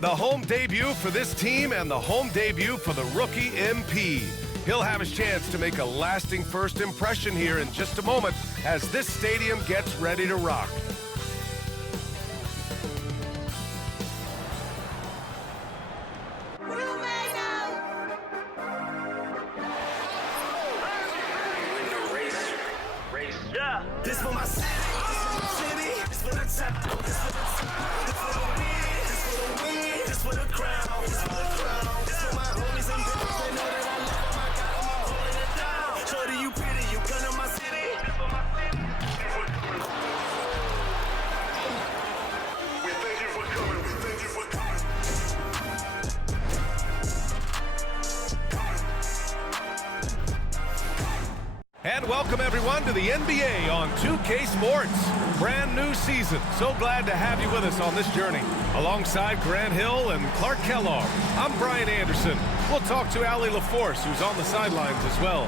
The home debut for this team and the home debut for the rookie MP. He'll have his chance to make a lasting first impression here in just a moment as this stadium gets ready to rock. This for my city, this for the top, this for the top, this for the win, this for the win, this for the crown, this for the crown, this for my homies and bitches, they know that I love them, I got them all holding it down. Shorty, you pretty, you come to my city, this for my city. We thank you for coming, we thank you for coming. And welcome everyone to the NBA on 2K Sports. Brand new season. So glad to have you with us on this journey. Alongside Grant Hill and Clark Kellogg, I'm Brian Anderson. We'll talk to Allie LaForce, who's on the sidelines as well.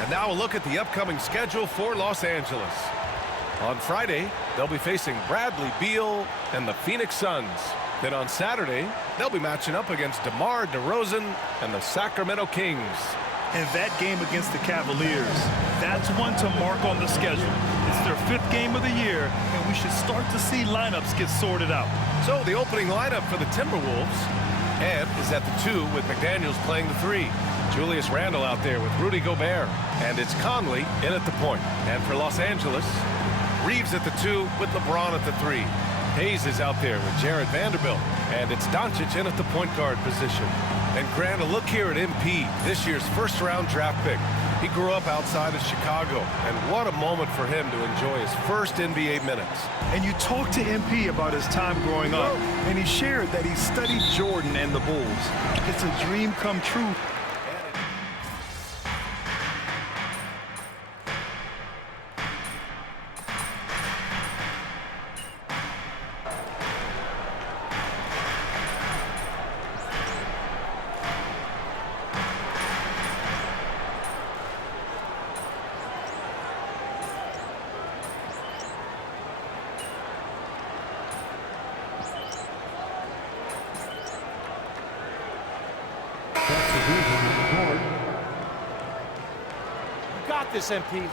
And now a look at the upcoming schedule for Los Angeles. On Friday, they'll be facing Bradley Beal and the Phoenix Suns. Then on Saturday, they'll be matching up against DeMar DeRozan and the Sacramento Kings. And that game against the Cavaliers, that's one to mark on the schedule. It's their 5th game of the year, and we should start to see lineups get sorted out. So the opening lineup for the Timberwolves, Ed is at the 2 with McDaniels playing the 3. Julius Randle out there with Rudy Gobert. And it's Conley in at the point. And for Los Angeles, Reeves at the 2 with LeBron at the 3. Hayes is out there with Jared Vanderbilt. And it's Doncic in at the point guard position. And Grant, a look here at MP, this year's first-round draft pick. He grew up outside of Chicago, and what a moment for him to enjoy his first NBA minutes. And you talked to MP about his time growing up, and he shared that he studied Jordan and the Bulls. It's a dream come true. Got this, MP.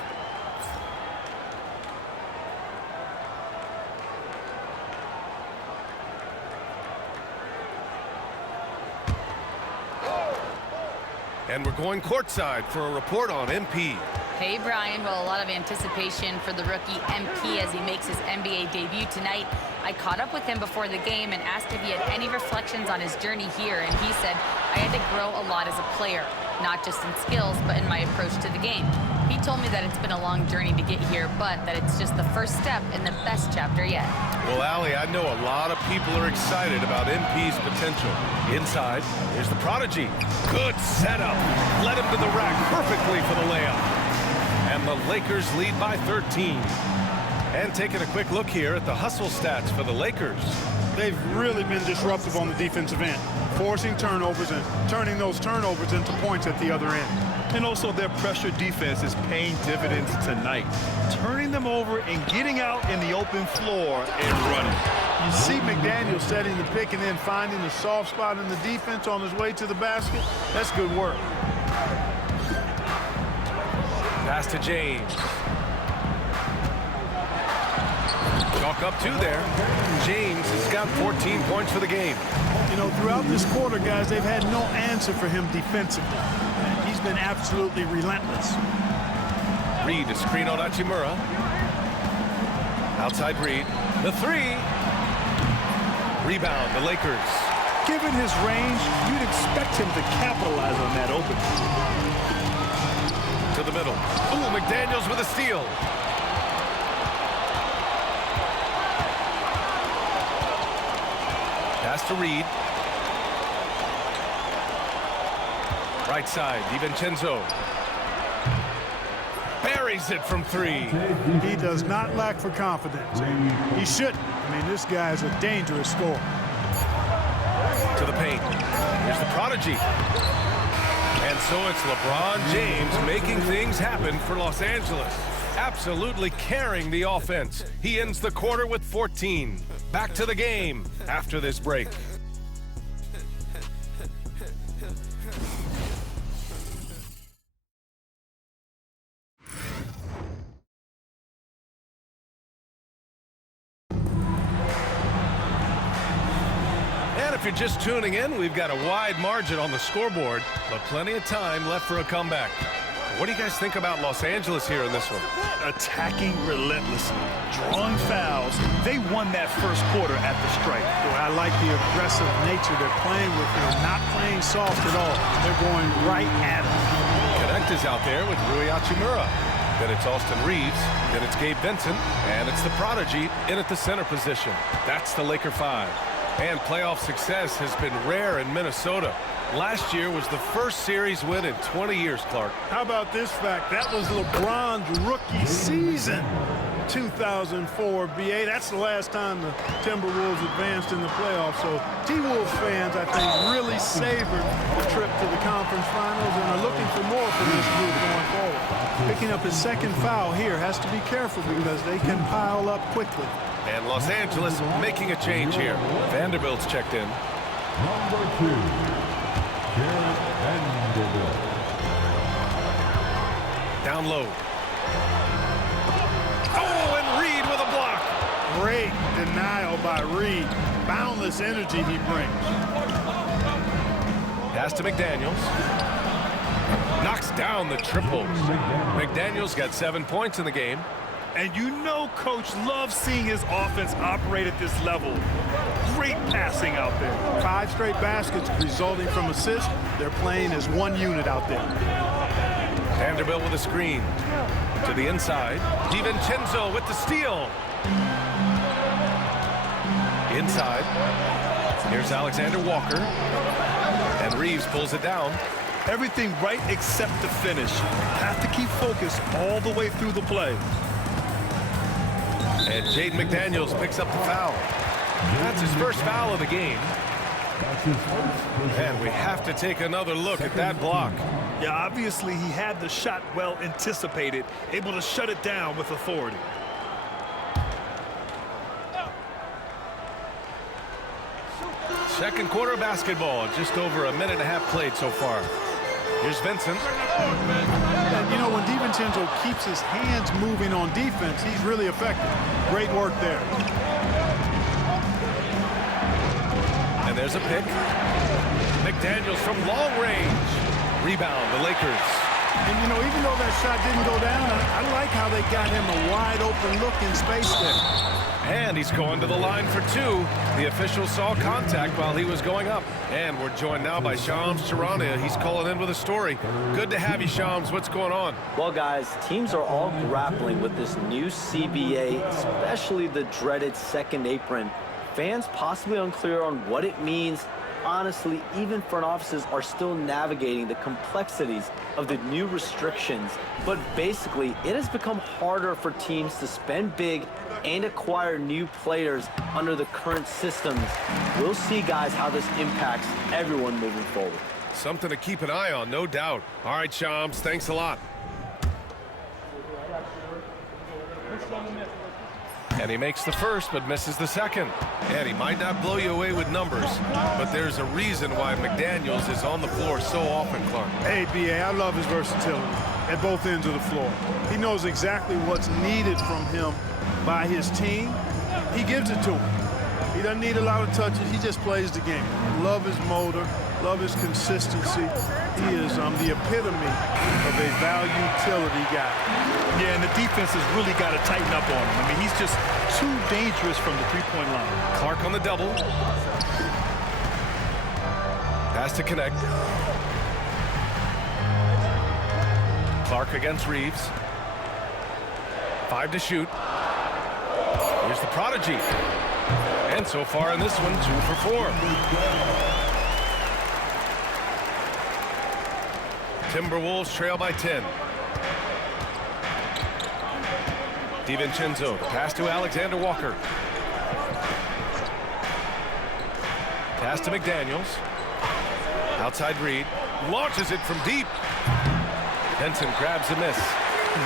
And we're going courtside for a report on MP. Hey, Brian. Well, a lot of anticipation for the rookie MP as he makes his NBA debut tonight. I caught up with him before the game and asked if he had any reflections on his journey here, and he said, I had to grow a lot as a player, not just in skills, but in my approach to the game. He told me that it's been a long journey to get here, but that it's just the first step in the best chapter yet. Well, Allie, I know a lot of people are excited about MP's potential. Inside, here's the prodigy. Good setup. Led him to the rack perfectly for the layup. And the Lakers lead by 13. And taking a quick look here at the hustle stats for the Lakers. They've really been disruptive on the defensive end, forcing turnovers and turning those turnovers into points at the other end. And also their pressure defense is paying dividends tonight, turning them over and getting out in the open floor and running. You see McDaniel setting the pick and then finding the soft spot in the defense on his way to the basket. That's good work. Pass to James. Chalk up 2 there. James has got 14 points for the game. You know, throughout this quarter, guys, they've had no answer for him defensively. And he's been absolutely relentless. Reed to screen on Hachimura. Outside Reed. The 3. Rebound, the Lakers. Given his range, you'd expect him to capitalize on that opening. To the middle. Ooh, McDaniels with a steal. Pass to Reed. Right side, DiVincenzo. Buries it from 3. He does not lack for confidence. He shouldn't. I mean, this guy is a dangerous scorer. To the paint. Here's the prodigy. And so it's LeBron James making things happen for Los Angeles. absolutely carrying the offense. He ends the quarter with 14. Back to the game after this break. And if you're just tuning in, we've got a wide margin on the scoreboard, but plenty of time left for a comeback. What do you guys think about Los Angeles here in this one? Attacking relentlessly, drawing fouls. They won that first quarter at the stripe. Boy, I like the aggressive nature they're playing with. They're not playing soft at all. They're going right at it. Connect is out there with Rui Hachimura. Then it's Austin Reeves. Then it's Gabe Vincent. And it's the prodigy in at the center position. That's the Laker 5. And playoff success has been rare in Minnesota. Last year was the first series win in 20 years, Clark. How about this fact? That was LeBron's rookie season, 2004, BA. That's the last time the Timberwolves advanced in the playoffs. So T-Wolves fans, I think, really savored the trip to the conference finals and are looking for more from this group going forward. Picking up his second foul here, has to be careful because they can pile up quickly. And Los Angeles making a change here. Vanderbilt's checked in. Number 2, Jarrett Vanderbilt. Down low. Oh, and Reed with a block. Great denial by Reed. Boundless energy he brings. Pass to McDaniels. Knocks down the triple. McDaniels got 7 points in the game. And you know Coach loves seeing his offense operate at this level. Great passing out there. 5 straight baskets resulting from assists. They're playing as one unit out there. Vanderbilt with a screen. To the inside. DiVincenzo with the steal. Inside. Here's Alexander Walker. And Reeves pulls it down. Everything right except the finish. Have to keep focused all the way through the play. And Jaden McDaniels picks up the foul. That's his first foul of the game. And we have to take another look at that block. Yeah, obviously he had the shot well anticipated, able to shut it down with authority. Second quarter basketball, just over a minute and a half played so far. Here's Vincent. And, you know, when DiVincenzo keeps his hands moving on defense, he's really effective. Great work there. And there's a pick. McDaniels from long range. Rebound, the Lakers. And, you know, even though that shot didn't go down, I like how they got him a wide open look in space there. And he's going to the line for 2. The official saw contact while he was going up. And we're joined now by Shams Charania. He's calling in with a story. Good to have you, Shams. What's going on? Well, guys, teams are all grappling with this new CBA, especially the dreaded second apron. Fans possibly unclear on what it means. Honestly, even front offices are still navigating the complexities of the new restrictions. But basically, it has become harder for teams to spend big and acquire new players under the current systems. We'll see, guys, how this impacts everyone moving forward. Something to keep an eye on, no doubt. All right, Shams, thanks a lot. And he makes the first, but misses the second. And he might not blow you away with numbers, but there's a reason why McDaniels is on the floor so often, Clark. Hey, B.A., I love his versatility at both ends of the floor. He knows exactly what's needed from him by his team. He gives it to him. He doesn't need a lot of touches. He just plays the game. Love his motor. Love his consistency. He is the epitome of a value-utility guy. Yeah, and the defense has really got to tighten up on him. I mean, he's just too dangerous from the three-point line. Clark on the double. Pass to connect. Clark against Reeves. 5 to shoot. Here's the prodigy. And so far in this one, 2 for 4. Timberwolves trail by 10. DiVincenzo, pass to Alexander Walker. Pass to McDaniels. Outside Reed. Launches it from deep. Benson grabs a miss.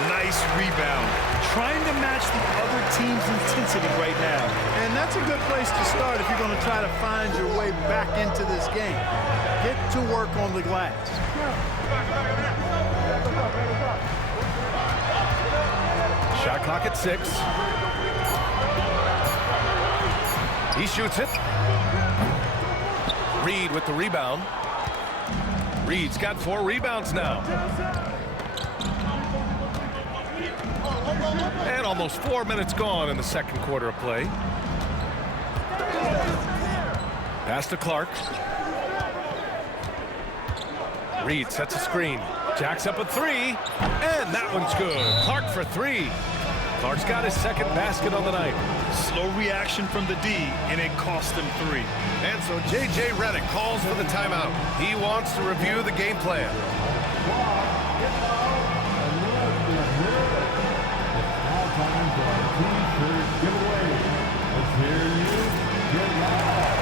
Nice rebound. Trying to match the other team's intensity right now. And that's a good place to start if you're going to try to find your way back into this game. Get to work on the glass. Shot clock at 6. He shoots it. Reed with the rebound. Reed's got 4 rebounds now. And almost 4 minutes gone in the second quarter of play. Pass to Clark. Reed sets a screen. Jacks up a 3. And that one's good. Clark for 3. Clark's got his second basket on the night. Slow reaction from the D, and it cost him 3. And so J.J. Redick calls for the timeout. He wants to review the game plan. Time for our T-shirt giveaway. Let's hear you get loud.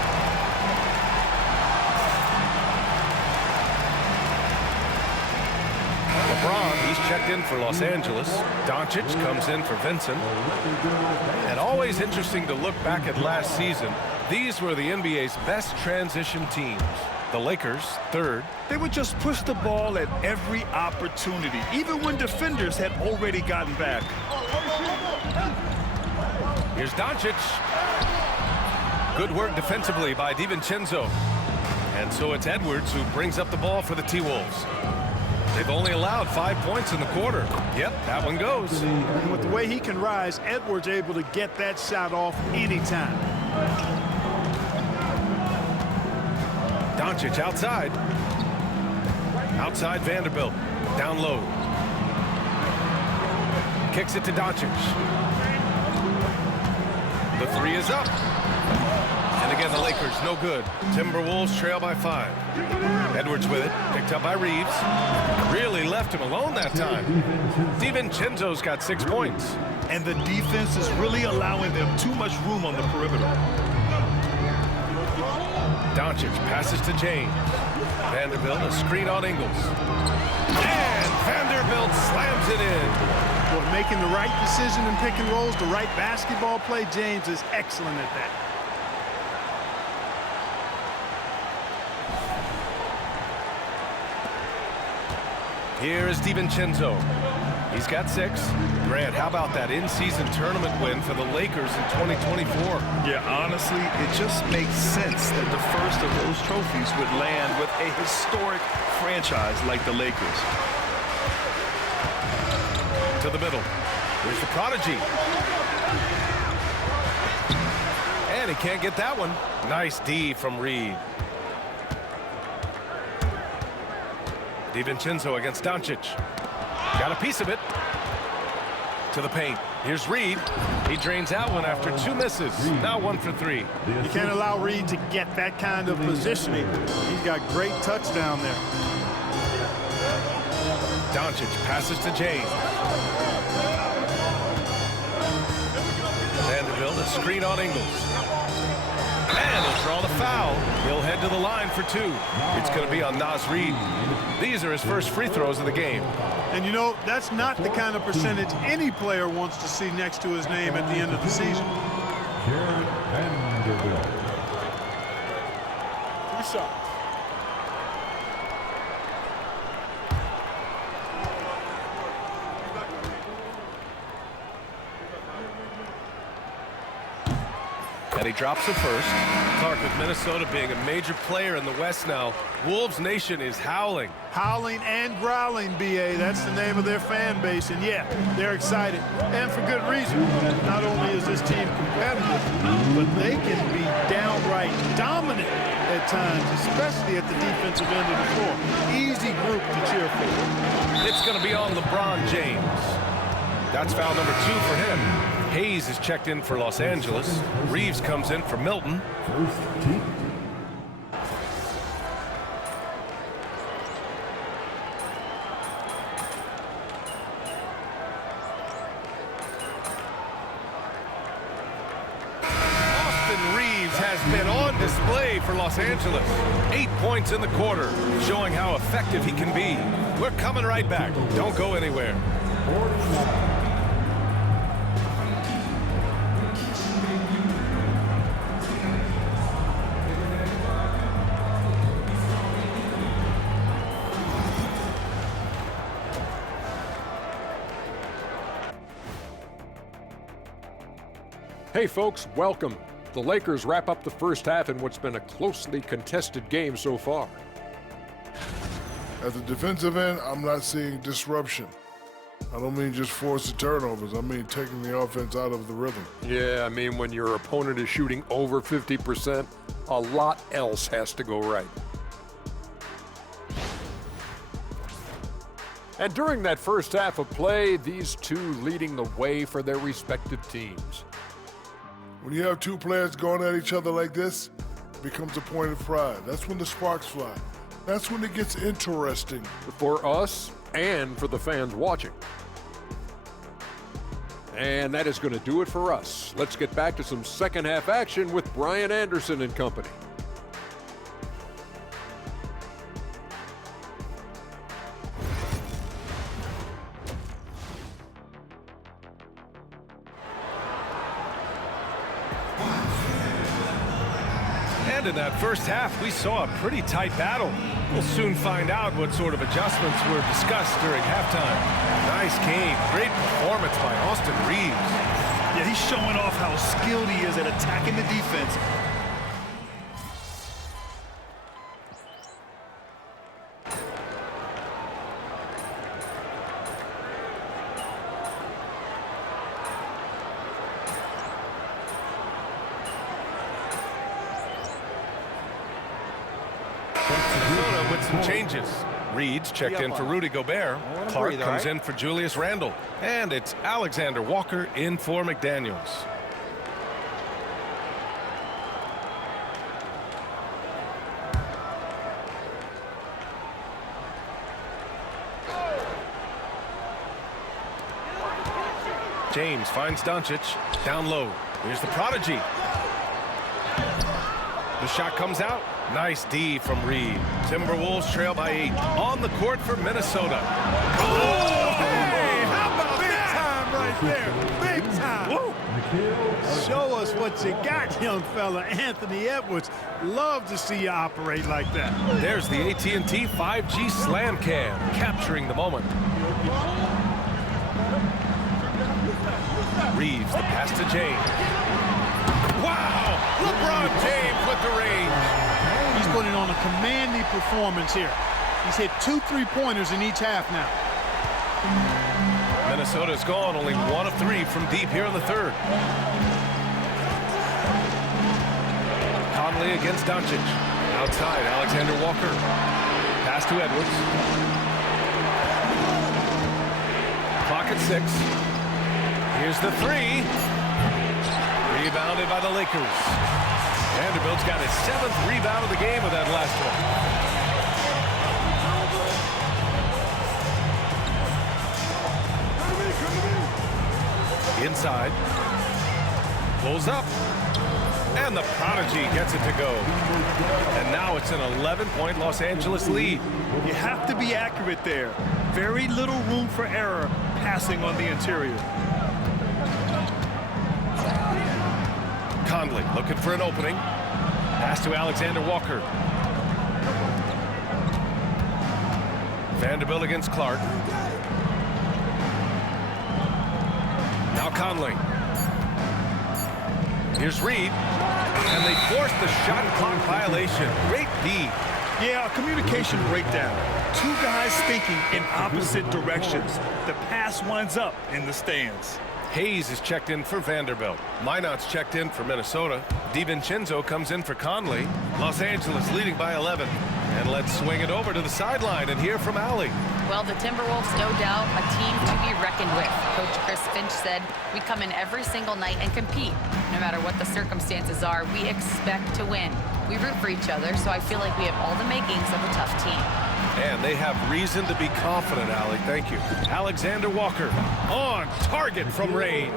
LeBron, he's checked in for Los Angeles. Doncic comes in for Vincent. And always interesting to look back at last season. These were the NBA's best transition teams. The Lakers, 3rd. They would just push the ball at every opportunity, even when defenders had already gotten back. Here's Doncic. Good work defensively by DiVincenzo. And so it's Edwards who brings up the ball for the T-Wolves. They've only allowed 5 points in the quarter. Yep, that one goes. And with the way he can rise, Edwards able to get that shot off anytime. Doncic outside. Outside Vanderbilt. Down low. Kicks it to Doncic. The 3 is up. And again, the Lakers, no good. Timberwolves trail by 5. Edwards with it. Picked up by Reeves. Really left him alone that time. DiVincenzo's got 6 points. And the defense is really allowing them too much room on the perimeter. Doncic passes to James. Vanderbilt, a screen on Ingles. And Vanderbilt slams it in. Well, making the right decision in pick and rolls, the right basketball play, James is excellent at that. Here is DiVincenzo. He's got 6. Grant, how about that in-season tournament win for the Lakers in 2024? Yeah, honestly, it just makes sense that the first of those trophies would land with a historic franchise like the Lakers. To the middle. Here's the prodigy. And he can't get that one. Nice D from Reed. DiVincenzo against Doncic. Got a piece of it. To the paint. Here's Reed. He drains out one after 2 misses. Now 1 for 3. You can't allow Reed to get that kind of positioning. He's got great touch down there. Doncic passes to James. Vanderbilt, a screen on Ingles. And he'll draw the foul. He'll head to the line for 2. It's going to be on Naz Reid. These are his first free throws of the game. And you know, that's not the kind of percentage any player wants to see next to his name at the end of the season. Jarrett Vanderbilt. Good shot. And he drops the first. Clark with Minnesota being a major player in the West now. Wolves Nation is howling. Howling and growling, B.A. That's the name of their fan base. And yeah, they're excited. And for good reason. Not only is this team competitive, but they can be downright dominant at times, especially at the defensive end of the floor. Easy group to cheer for. It's going to be on LeBron James. That's foul number 2 for him. Hayes is checked in for Los Angeles. Reeves comes in for Milton. First team. Austin Reeves has been on display for Los Angeles. 8 points in the quarter, showing how effective he can be. We're coming right back. Don't go anywhere. 49. Hey folks, welcome. The Lakers wrap up the first half in what's been a closely contested game so far. At the defensive end, I'm not seeing disruption. I don't mean just forced turnovers. I mean taking the offense out of the rhythm. Yeah, I mean when your opponent is shooting over 50%, a lot else has to go right. And during that first half of play, these two leading the way for their respective teams. When you have two players going at each other like this, it becomes a point of pride. That's when the sparks fly. That's when it gets interesting. For us and for the fans watching. And that is going to do it for us. Let's get back to some second half action with Brian Anderson and company. And in that first half, we saw a pretty tight battle. We'll soon find out what sort of adjustments were discussed during halftime. Nice game. Great performance by Austin Reeves. Yeah, he's showing off how skilled he is at attacking the defense. Minnesota with some changes. Reed's checked in for Rudy Gobert. Clark comes in for Julius Randle. And it's Alexander Walker in for McDaniels. James finds Doncic. Down low. Here's the prodigy. The shot comes out. Nice D from Reed. Timberwolves trail by 8. On the court for Minnesota. Oh, hey, how about that? Big time right there. Big time. Woo. Show us what you got, young fella. Anthony Edwards. Love to see you operate like that. There's the AT&T 5G Slam Cam, capturing the moment. Reeves, the pass to James. Wow! LeBron James with the range. He's putting on a commanding performance here. He's hit 2 3-pointers in each half now. Minnesota's gone only 1 of 3 from deep here in the third. Conley against Doncic. Outside, Alexander Walker. Pass to Edwards. Clock at 6. Here's the 3. Rebounded by the Lakers. Vanderbilt's got his 7th rebound of the game with that last one. Inside. Pulls up. And the prodigy gets it to go. And now it's an 11-point Los Angeles lead. You have to be accurate there. Very little room for error passing on the interior. Conley looking for an opening. Pass to Alexander Walker. Vanderbilt against Clark. Now Conley. Here's Reed. And they force the shot clock violation. Great D. Yeah, a communication breakdown. Two guys thinking in opposite directions. The pass winds up in the stands. Hayes is checked in for Vanderbilt. Minot's checked in for Minnesota. DiVincenzo comes in for Conley. Los Angeles leading by 11. And let's swing it over to the sideline and hear from Allie. Well, the Timberwolves, no doubt, a team to be reckoned with. Coach Chris Finch said, we come in every single night and compete. No matter what the circumstances are, we expect to win. We root for each other, so I feel like we have all the makings of a tough team. And they have reason to be confident, Allie. Thank you. Alexander Walker on target from range.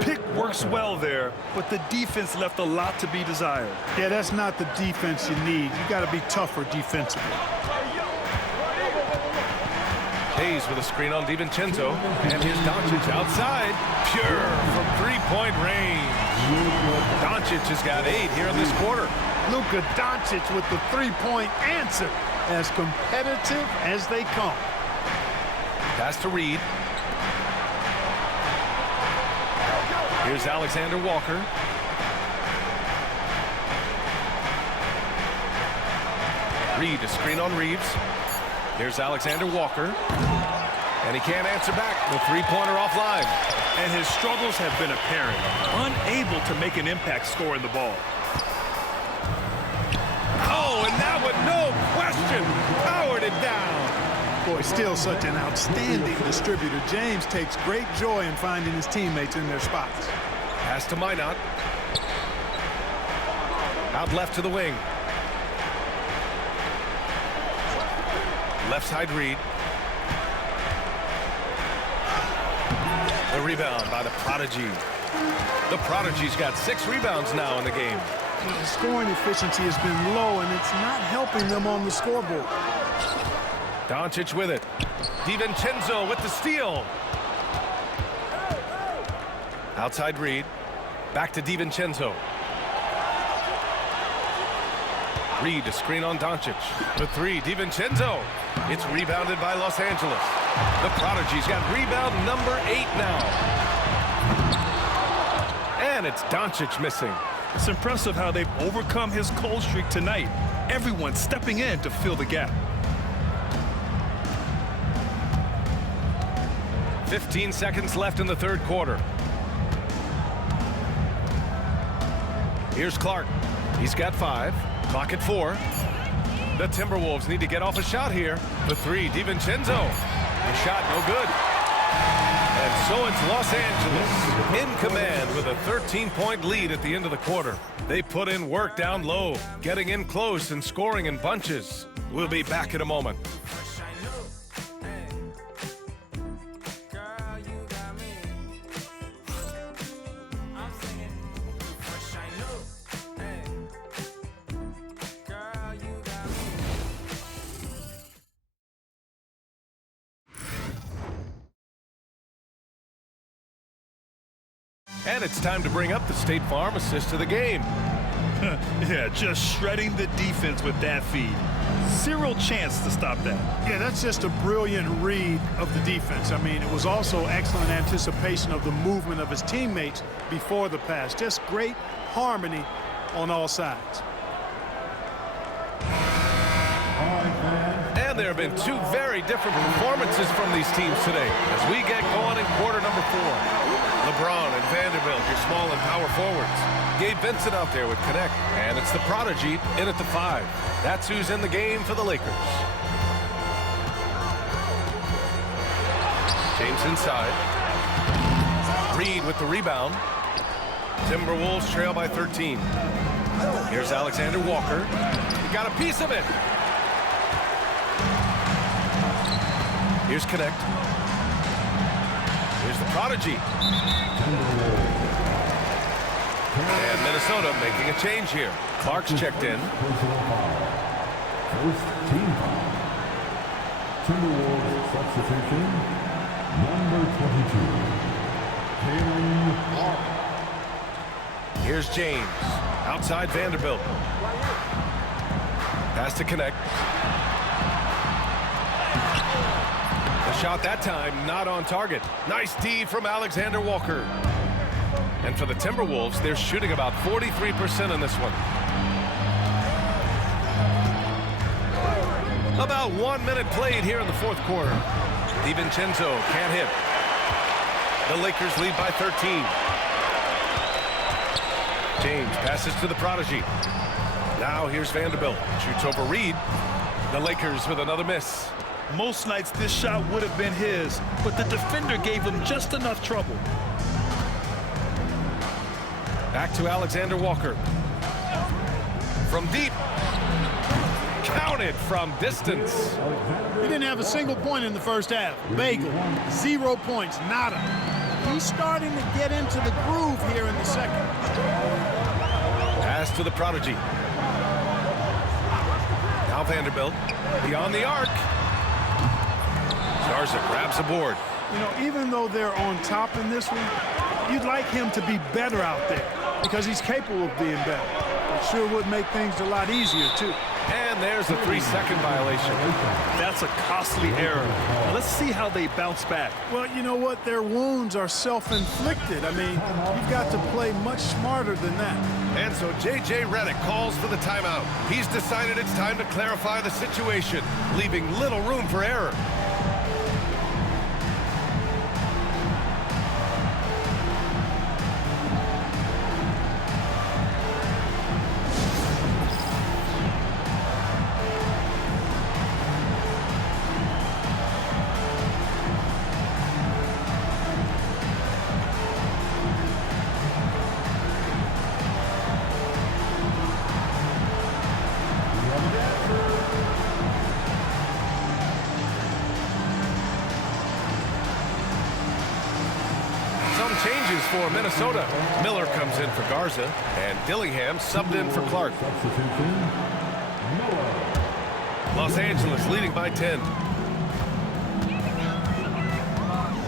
Pick works well there, but the defense left a lot to be desired. Yeah, that's not the defense you need. You got to be tougher defensively. Hayes Breeze with a screen on DiVincenzo. And here's Doncic outside. Pure from three-point range. Doncic has got 8 here in this quarter. Luka Doncic with the three-point answer. As competitive as they come. Pass to Reed. Here's Alexander Walker. Reed, a screen on Reeves. Here's Alexander Walker. And he can't answer back. The three-pointer offline. And his struggles have been apparent. Unable to make an impact scoring the ball. Oh, and that one, no question, powered it down. Boy, still such an outstanding distributor. James takes great joy in finding his teammates in their spots. Pass to Minot. Out left to the wing. Left side Reed. The rebound by the Prodigy. The Prodigy's got 6 rebounds now in the game. The scoring efficiency has been low, and it's not helping them on the scoreboard. Doncic with it. DiVincenzo with the steal. Outside Reed. Back to DiVincenzo. Reed, a screen on Doncic. The 3, DiVincenzo. It's rebounded by Los Angeles. The Prodigy's got rebound number 8 now. And it's Doncic missing. It's impressive how they've overcome his cold streak tonight. Everyone stepping in to fill the gap. 15 seconds left in the third quarter. Here's Clark. He's got 5. Clock at 4. The Timberwolves need to get off a shot here. The 3, DiVincenzo. The shot no good. And so it's Los Angeles in command with a 13-point lead at the end of the quarter. They put in work down low, getting in close and scoring in bunches. We'll be back in a moment. And it's time to bring up the State Farm assist of the game. Yeah, just shredding the defense with that feed. Zero chance to stop that. Yeah, that's just a brilliant read of the defense. I mean, it was also excellent anticipation of the movement of his teammates before the pass. Just great harmony on all sides. And there have been 2 very different performances from these teams today as we get going in quarter number 4. LeBron and Vanderbilt, your small and power forwards. Gabe Vincent out there with Connect. And it's the Prodigy in at the 5. That's who's in the game for the Lakers. James inside. Reed with the rebound. Timberwolves trail by 13. Here's Alexander Walker. He got a piece of it. Here's Connect. Here's the Prodigy. And Minnesota making a change here. Clark's checked in. First team foul. Timberwolves substitution, number 22, Jalen Clark. Here's James. Outside Vanderbilt. Pass to Connect. The shot that time not on target. Nice D from Alexander Walker. And for the Timberwolves, they're shooting about 43% in this one. About 1 minute played here in the fourth quarter. DiVincenzo can't hit. The Lakers lead by 13. James passes to the Prodigy. Now here's Vanderbilt. Shoots over Reed. The Lakers with another miss. Most nights this shot would have been his, but the defender gave him just enough trouble. Back to Alexander Walker. From deep. Counted from distance. He didn't have a single point in the first half. Bagel, 0 points, nada. He's starting to get into the groove here in the second. Pass to the Prodigy. Now Vanderbilt beyond the arc. Garza grabs a board. You know, even though they're on top in this one, you'd like him to be better out there because he's capable of being better. It sure would make things a lot easier, too. And there's a 3-second violation. That's a costly error. Now let's see how they bounce back. Well, you know what? Their wounds are self-inflicted. I mean, you've got to play much smarter than that. And so J.J. Redick calls for the timeout. He's decided it's time to clarify the situation, leaving little room for error. Changes for Minnesota. Miller comes in for Garza, and Dillingham subbed in for Clark. Los Angeles leading by 10.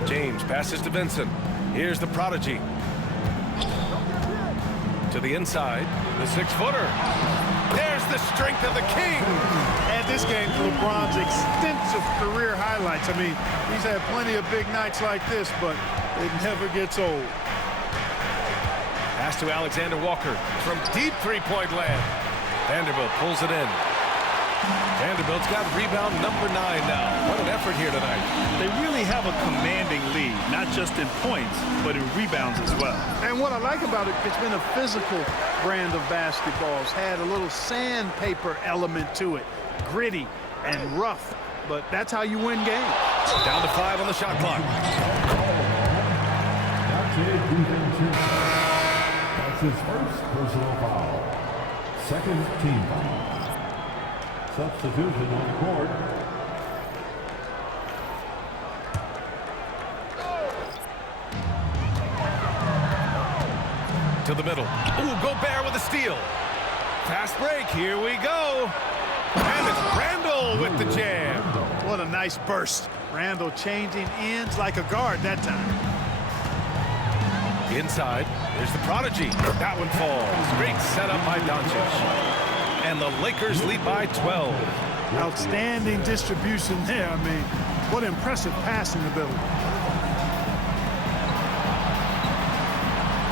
James passes to Vincent. Here's the prodigy. To the inside, the 6-footer. There's the strength of the king. Add this game to LeBron's extensive career highlights. I mean, he's had plenty of big nights like this, but it never gets old. Pass to Alexander Walker from deep three-point land. Vanderbilt pulls it in. Vanderbilt's got rebound number 9 now. What an effort here tonight. They really have a commanding lead, not just in points, but in rebounds as well. And what I like about it, it's been a physical brand of basketball. It's had a little sandpaper element to it. Gritty and rough, but that's how you win games. Down to 5 on the shot clock. That's his first personal foul. Second team foul. Substitution on the court. To the middle. Ooh, Gobert with a steal. Fast break, here we go. And it's Randall with the jam. What a nice burst. Randall changing ends like a guard that time. Inside, there's the prodigy. That one falls. Great setup by Doncic. And the Lakers lead by 12. Outstanding distribution there. I mean, what impressive passing ability.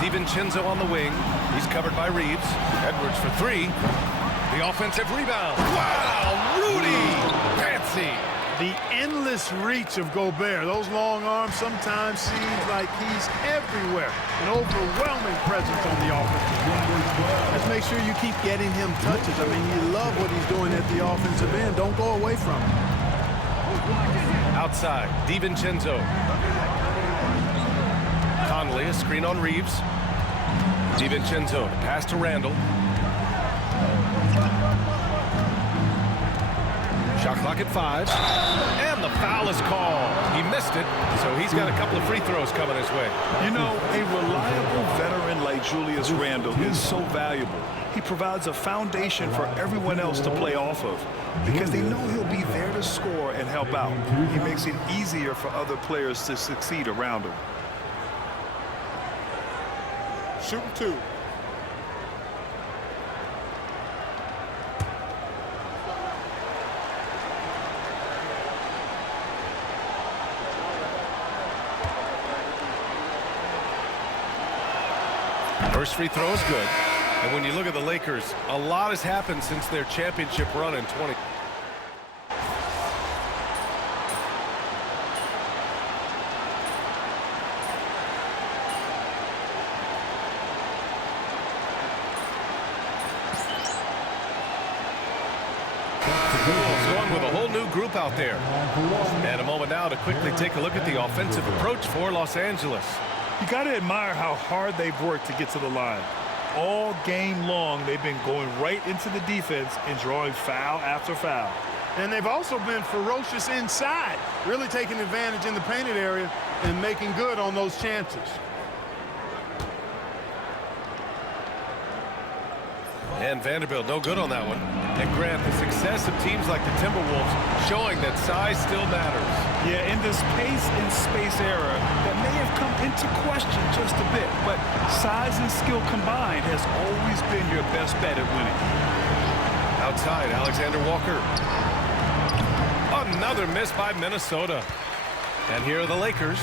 DiVincenzo on the wing. He's covered by Reeves. Edwards for 3. The offensive rebound. Wow, Rudy! Fancy. The endless reach of Gobert. Those long arms sometimes seems like he's everywhere. An overwhelming presence on the offensive line. Let's make sure you keep getting him touches. I mean, you love what he's doing at the offensive end. Don't go away from him. Outside, DiVincenzo. Conley, a screen on Reeves. DiVincenzo, pass to Randall. Shot clock at 5. And the foul is called. He missed it, so he's got a couple of free throws coming his way. You know, a reliable veteran like Julius Randle is so valuable. He provides a foundation for everyone else to play off of because they know he'll be there to score and help out. He makes it easier for other players to succeed around him. Shooting 2. First free throw is good. And when you look at the Lakers, a lot has happened since their championship run in 20. Going with a whole new group out there. And a moment now to quickly take a look at the offensive approach for Los Angeles. You got to admire how hard they've worked to get to the line. All game long, they've been going right into the defense and drawing foul after foul. And they've also been ferocious inside, really taking advantage in the painted area and making good on those chances. And Vanderbilt, no good on that one. And Grant, the success of teams like the Timberwolves showing that size still matters. Yeah, in this pace and space era, that may have come into question just a bit, but size and skill combined has always been your best bet at winning. Outside, Alexander Walker. Another miss by Minnesota. And here are the Lakers.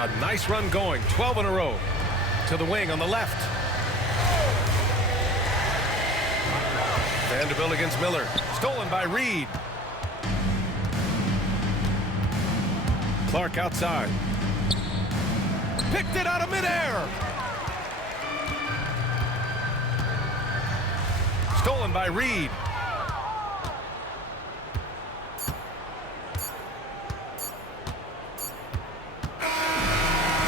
A nice run going, 12 in a row. To the wing on the left. Vanderbilt against Miller. Stolen by Reed. Clark outside. Picked it out of midair. Stolen by Reed.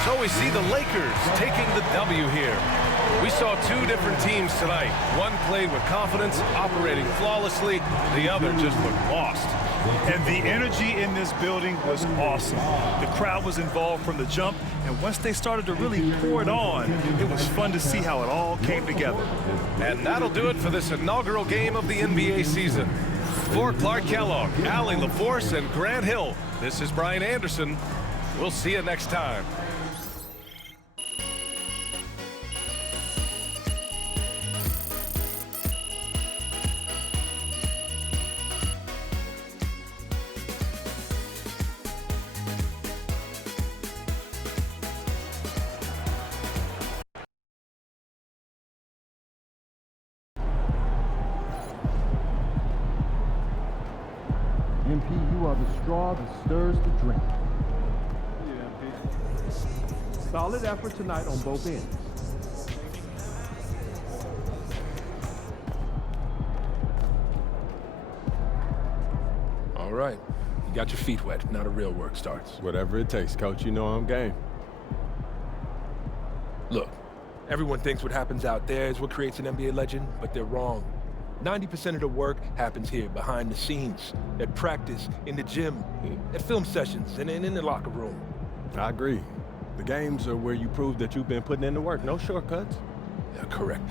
So we see the Lakers taking the W here. We saw two different teams tonight. One played with confidence, operating flawlessly. The other just looked lost. And the energy in this building was awesome. The crowd was involved from the jump, and once they started to really pour it on, it was fun to see how it all came together. And that'll do it for this inaugural game of the NBA season. For Clark Kellogg, Allie LaForce, and Grant Hill, this is Brian Anderson. We'll see you next time. MP, you are the straw that stirs the drink. Solid effort tonight on both ends. All right. You got your feet wet. Now the real work starts. Whatever it takes, Coach. You know I'm game. Look, everyone thinks what happens out there is what creates an NBA legend, but they're wrong. 90% of the work happens here, behind the scenes, at practice, in the gym, at film sessions, and in the locker room. I agree. The games are where you prove that you've been putting in the work. No shortcuts. Yeah, correct.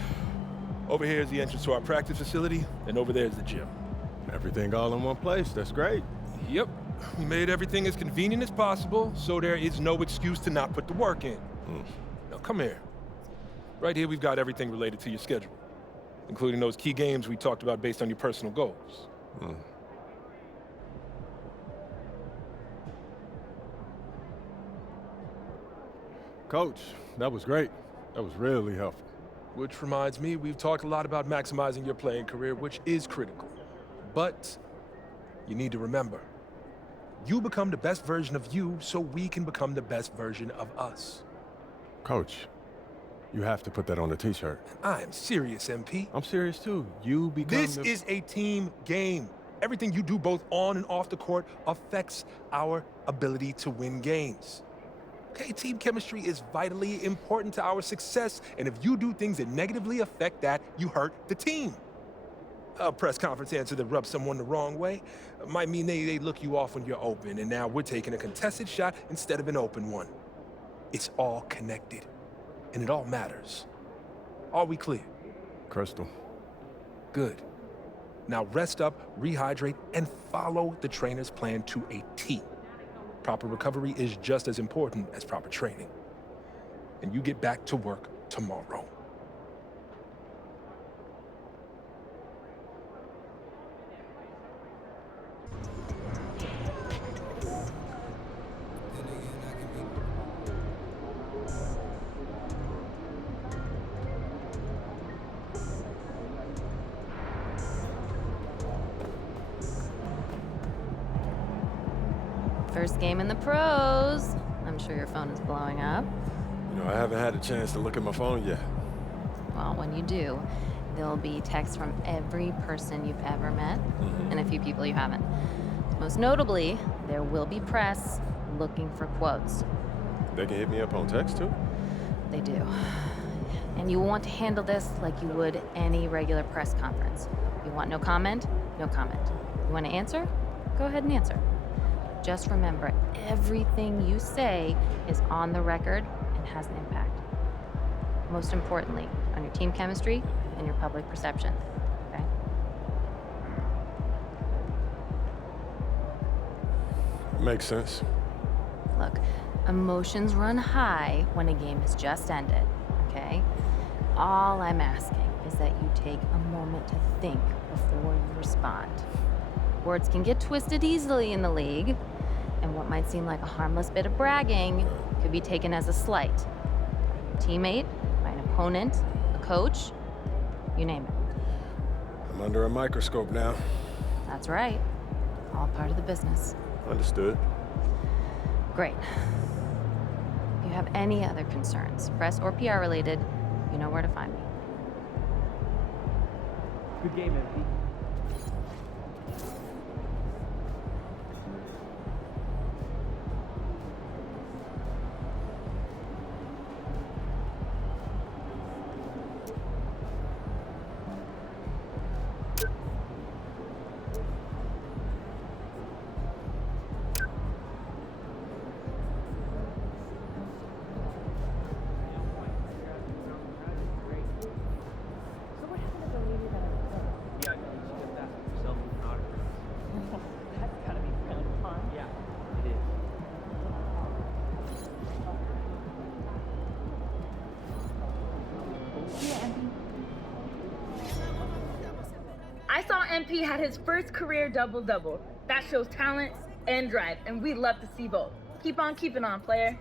Over here is the entrance to our practice facility, and over there is the gym. Everything all in one place. That's great. Yep. We made everything as convenient as possible, so there is no excuse to not put the work in. Now, come here. Right here, we've got everything related to your schedule, including those key games we talked about based on your personal goals. Coach, that was great. That was really helpful. Which reminds me, we've talked a lot about maximizing your playing career, which is critical. But you need to remember, you become the best version of you so we can become the best version of us. Coach, you have to put that on the t-shirt. I am serious, MP. I'm serious too. You become This is a team game. Everything you do both on and off the court affects our ability to win games. Okay, team chemistry is vitally important to our success, and if you do things that negatively affect that, you hurt the team. A press conference answer that rubs someone the wrong way might mean they look you off when you're open, and now we're taking a contested shot instead of an open one. It's all connected, and it all matters. Are we clear? Crystal. Good. Now rest up, rehydrate, and follow the trainer's plan to a T. Proper recovery is just as important as proper training. And you get back to work tomorrow. First game in the pros. I'm sure your phone is blowing up. You know, I haven't had a chance to look at my phone yet. Well, when you do, there'll be texts from every person you've ever met and a few people you haven't. Most notably, there will be press looking for quotes. They can hit me up on text too? They do. And you want to handle this like you would any regular press conference. You want no comment? No comment. You want to answer? Go ahead and answer. Just remember, everything you say is on the record and has an impact. Most importantly, on your team chemistry and in your public perception. Okay? Makes sense. Look, emotions run high when a game has just ended, okay? All I'm asking is that you take a moment to think before you respond. Words can get twisted easily in the league, and what might seem like a harmless bit of bragging could be taken as a slight. By your teammate, by an opponent, a coach, you name it. I'm under a microscope now. That's right. All part of the business. Understood. Great. If you have any other concerns, press or PR related, you know where to find me. Good game, MP. I saw MP had his first career double-double. That shows talent and drive, and we'd love to see both. Keep on keeping on, player.